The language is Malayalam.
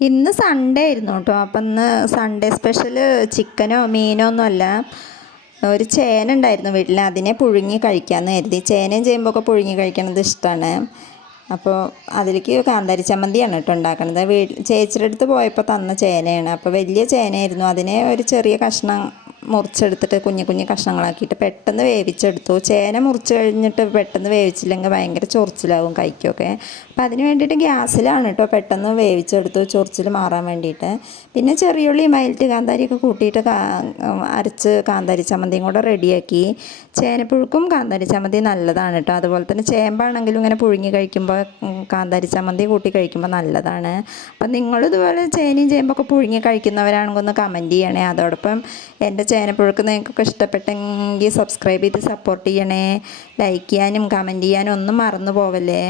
ഇന്ന് സൺഡേ ആയിരുന്നു കേട്ടോ. അപ്പം ഇന്ന് സൺഡേ സ്പെഷ്യൽ ചിക്കനോ മീനോ ഒന്നുമല്ല. ഒരു ചേന ഉണ്ടായിരുന്നു വീട്ടിൽ, അതിനെ പുഴുങ്ങി കഴിക്കാമെന്ന് കരുതി. ചേനയും ചേമ്പൊക്കെ പുഴുങ്ങി കഴിക്കണത് ഇഷ്ടമാണ്. അപ്പോൾ അതിലേക്ക് കാന്താരി ചമ്മന്തിയാണ് കേട്ടോ ഉണ്ടാക്കണത്. ചേച്ചിയുടെ അടുത്ത് പോയപ്പോൾ തന്ന ചേനയാണ്. അപ്പോൾ വലിയ ചേനയായിരുന്നു. അതിനെ ഒരു ചെറിയ കഷ്ണം മുറിച്ചെടുത്തിട്ട് കുഞ്ഞു കുഞ്ഞു കഷ്ണങ്ങളാക്കിയിട്ട് പെട്ടെന്ന് വേവിച്ചെടുത്തു. ചേന മുറിച്ച് കഴിഞ്ഞിട്ട് പെട്ടെന്ന് വേവിച്ചില്ലെങ്കിൽ ഭയങ്കര ചൊറിച്ചിലാവും കൈക്കൊക്കെ. അപ്പം അതിന് വേണ്ടിയിട്ട് ഗ്യാസിലാണ് കേട്ടോ പെട്ടെന്ന് വേവിച്ചെടുത്തു, ചൊറിച്ചിൽ മാറാൻ വേണ്ടിയിട്ട്. പിന്നെ ചെറിയുള്ളി മൈൽറ്റ് കാന്താരിയൊക്കെ കൂട്ടിയിട്ട് അരച്ച് കാന്താരി ചമ്മന്തിയും കൂടെ റെഡിയാക്കി. ചേനപ്പുഴുക്കും കാന്താരി ചമ്മന്തി നല്ലതാണ് കേട്ടോ. അതുപോലെ തന്നെ ചേമ്പാണെങ്കിലും ഇങ്ങനെ പുഴുങ്ങി കഴിക്കുമ്പോൾ കാന്താരി ചമ്മന്തി കൂട്ടി കഴിക്കുമ്പോൾ നല്ലതാണ്. അപ്പം നിങ്ങളിതുപോലെ ചേനയും ചേമ്പൊക്കെ പുഴുങ്ങി കഴിക്കുന്നവരാണെങ്കിൽ ഒന്ന് കമൻറ്റ് ചെയ്യണേ. അതോടൊപ്പം എൻ്റെ ചേനപ്പുഴുക്ക് നിങ്ങൾക്കൊക്കെ ഇഷ്ടപ്പെട്ടെങ്കിൽ സബ്സ്ക്രൈബ് ചെയ്ത് സപ്പോർട്ട് ചെയ്യണേ. ലൈക്ക് ചെയ്യാനും കമൻറ്റ് ചെയ്യാനും ഒന്നും മറന്നു പോവല്ലേ.